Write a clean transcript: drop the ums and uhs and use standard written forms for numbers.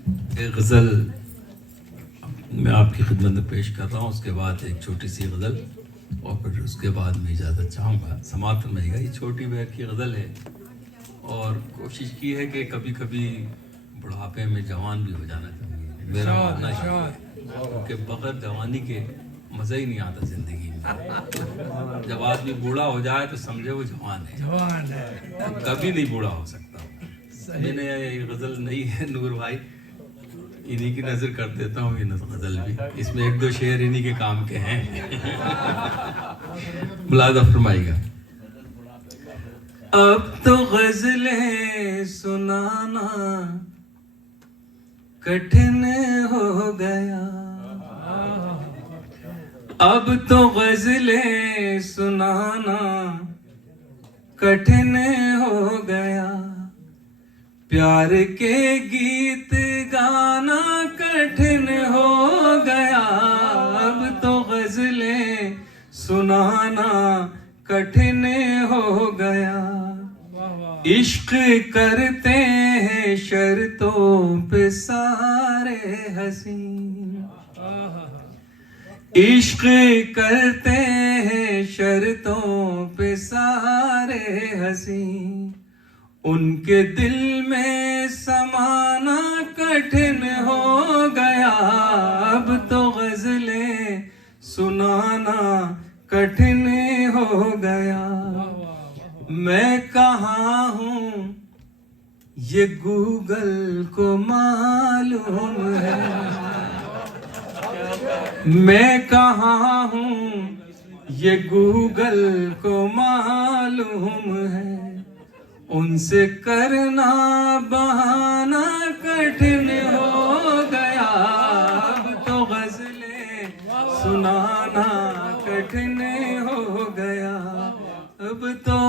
एक गज़ल मैं आपकी खिदमत में पेश कर रहा हूँ, उसके बाद एक छोटी सी गज़ल और फिर उसके बाद मैं इजाज़त चाहूँगा। समाप्त रहेगा। ये छोटी बैर की गज़ल है और कोशिश की है कि कभी कभी बुढ़ापे में जवान भी हो जाना चाहिए। मेरा मानना है क्योंकि बगैर जवानी के मज़ा ही नहीं आता ज़िंदगी में। जब आदमी बूढ़ा हो जाए तो समझे वो जवान है, कभी नहीं बूढ़ा हो सकता। मैंने ये गज़ल नहीं है नूर भाई, इन्हीं की नजर कर देता हूँ। ये गजल भी, इसमें एक दो शेर इन्हीं के काम के हैं। मुलाजा फरमाइएगा। अब तो गजलें सुनाना कठिन हो गया, अब तो गजलें सुनाना कठिन हो गया, प्यार के गीत गाना कठिन हो गया, अब तो गजलें सुनाना कठिन हो गया। इश्क करते हैं शर्तों पे सारे हसीन, इश्क करते हैं शर्तों पे सारे हसीन, उनके दिल में समाना कठिन हो गया, अब तो गजलें सुनाना कठिन हो गया। मैं कहाँ हूँ ये गूगल को मालूम है, मैं कहाँ हूँ ये गूगल को मालूम है, उनसे करना बहाना कठिन हो गया, अब तो गजलें सुनाना कठिन हो गया, अब तो